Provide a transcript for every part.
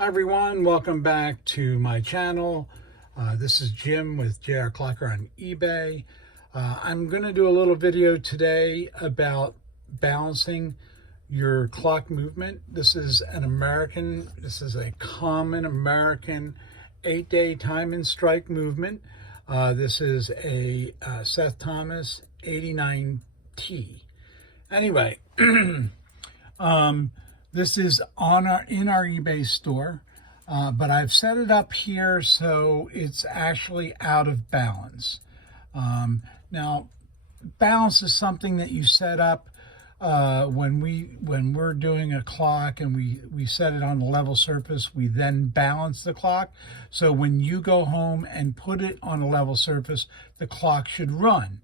Hi everyone, welcome back to my channel. This is Jim with JRCLOCKER on eBay. I'm going to do a little video today about balancing your clock movement. This is a common American 8-day time and strike movement. This is a Seth Thomas 89T. Anyway, this is in our eBay store, but I've set it up here so it's actually out of balance. Now, balance is something that you set up when we're doing a clock and we set it on a level surface. We then balance the clock. So when you go home and put it on a level surface, the clock should run.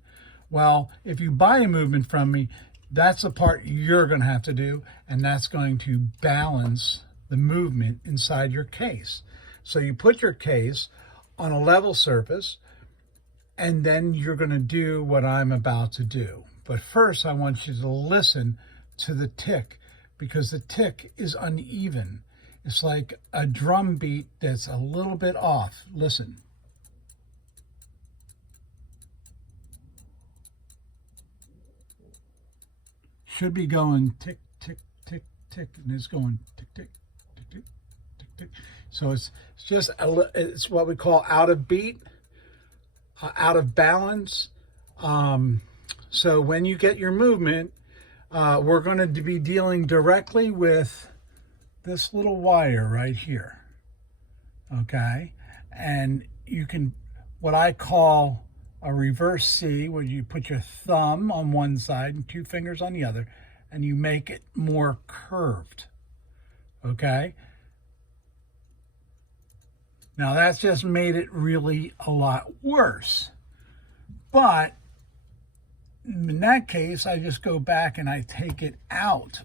Well, if you buy a movement from me, that's the part you're going to have to do, and that's going to balance the movement inside your case. So you put your case on a level surface, and then you're going to do what I'm about to do. But first, I want you to listen to the tick, because the tick is uneven. It's like a drum beat that's a little bit off. Listen. Should be going tick, tick, tick, tick, and it's going tick, tick, tick, tick, tick, tick. So it's what we call out of beat, out of balance. So when you get your movement, we're going to be dealing directly with this little wire right here. Okay, and you can, what I call a reverse C, where you put your thumb on one side and two fingers on the other, and you make it more curved. Okay? Now that's just made it really a lot worse. But in that case, I just go back and I take it out.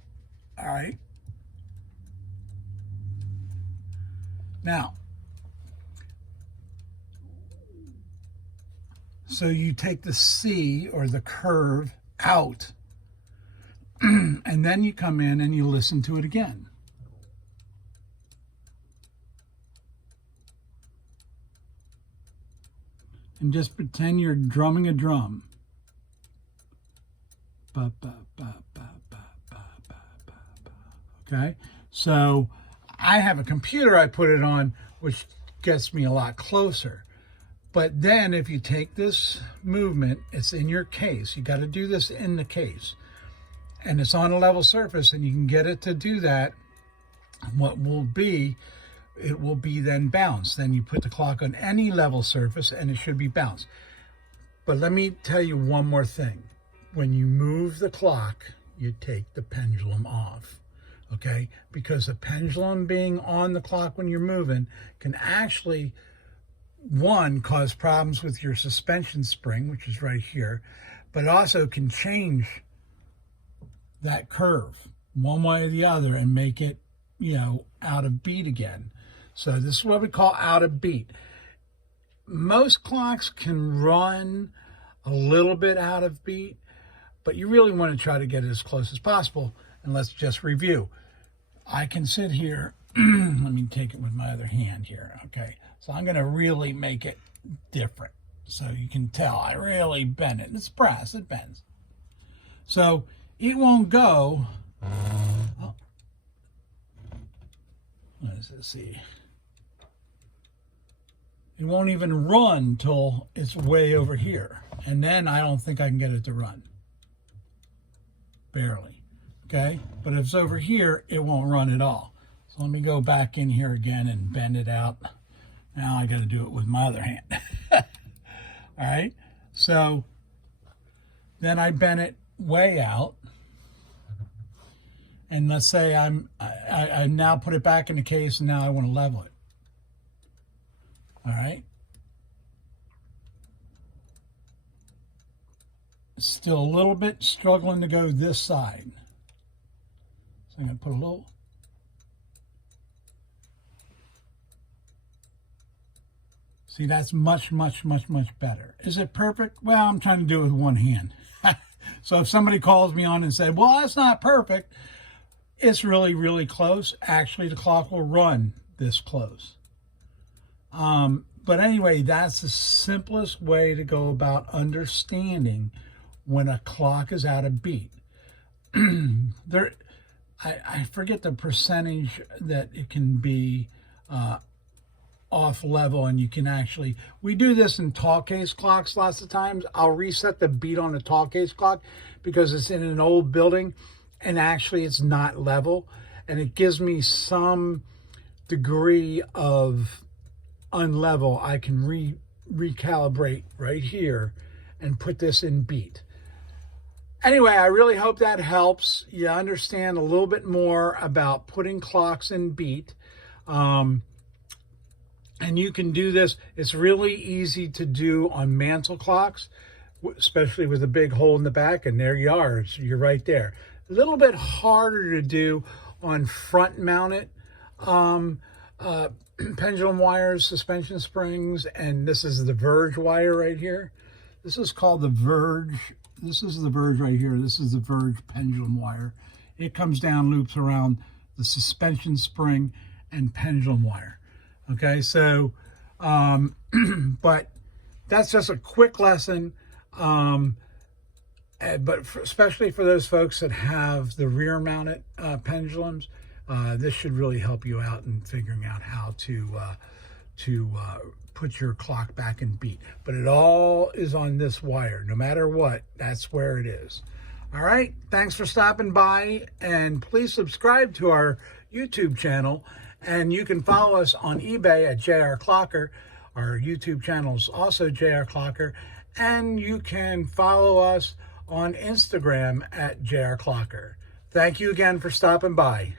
All right? Now, so you take the C, or the curve, out, and then you come in and you listen to it again. And just pretend you're drumming a drum. Ba, ba, ba, ba, ba, ba, ba, ba, ba. Okay? So I have a computer I put it on, which gets me a lot closer. But then if you take this movement, it's in your case. You got to do this in the case. And it's on a level surface, and you can get it to do that. What will be, it will be then balanced. Then you put the clock on any level surface, and it should be balanced. But let me tell you one more thing. When you move the clock, you take the pendulum off. Okay? Because the pendulum being on the clock when you're moving can actually, one, cause problems with your suspension spring, which is right here, but also can change that curve one way or the other and make it, out of beat again. So this is what we call out of beat. Most clocks can run a little bit out of beat, but you really want to try to get it as close as possible. And let's just review. I can sit here. Let me take it with my other hand here. Okay. So I'm going to really make it different. So you can tell I really bend it. It's brass, it bends. So it won't go. Oh. Let's see. It won't even run till it's way over here. And then I don't think I can get it to run. Barely. Okay? But if it's over here, it won't run at all. So let me go back in here again and bend it out. Now I got to do it with my other hand. All right. So then I bend it way out. And let's say I now put it back in the case, and now I want to level it. All right. Still a little bit struggling to go this side. So I'm going to put a little. See, that's much, much, much, much better. Is it perfect? Well, I'm trying to do it with one hand. So if somebody calls me on and said, well, that's not perfect, it's really, really close. Actually, the clock will run this close. But anyway, that's the simplest way to go about understanding when a clock is out of beat. I forget the percentage that it can be off level, and you can actually, we do this in tall case clocks lots of times. I'll reset the beat on a tall case clock because it's in an old building and actually it's not level, and it gives me some degree of unlevel. I can recalibrate right here and put this in beat. Anyway, I really hope that helps you understand a little bit more about putting clocks in beat. And you can do this. It's really easy to do on mantel clocks, especially with a big hole in the back, and there you are. You're right there. A little bit harder to do on front mounted pendulum wires, suspension springs, and this is the verge wire right here. This is called the verge. This is the verge right here. This is the verge pendulum wire. It comes down, loops around the suspension spring and pendulum wire. Okay, so, but that's just a quick lesson. Especially for those folks that have the rear mounted pendulums, this should really help you out in figuring out how to put your clock back in beat. But it all is on this wire. No matter what, that's where it is. All right, thanks for stopping by, and please subscribe to our YouTube channel, and you can follow us on eBay at JRCLOCKER. Our YouTube channel is also JRCLOCKER, and you can follow us on Instagram at JRCLOCKER. Thank you again for stopping by.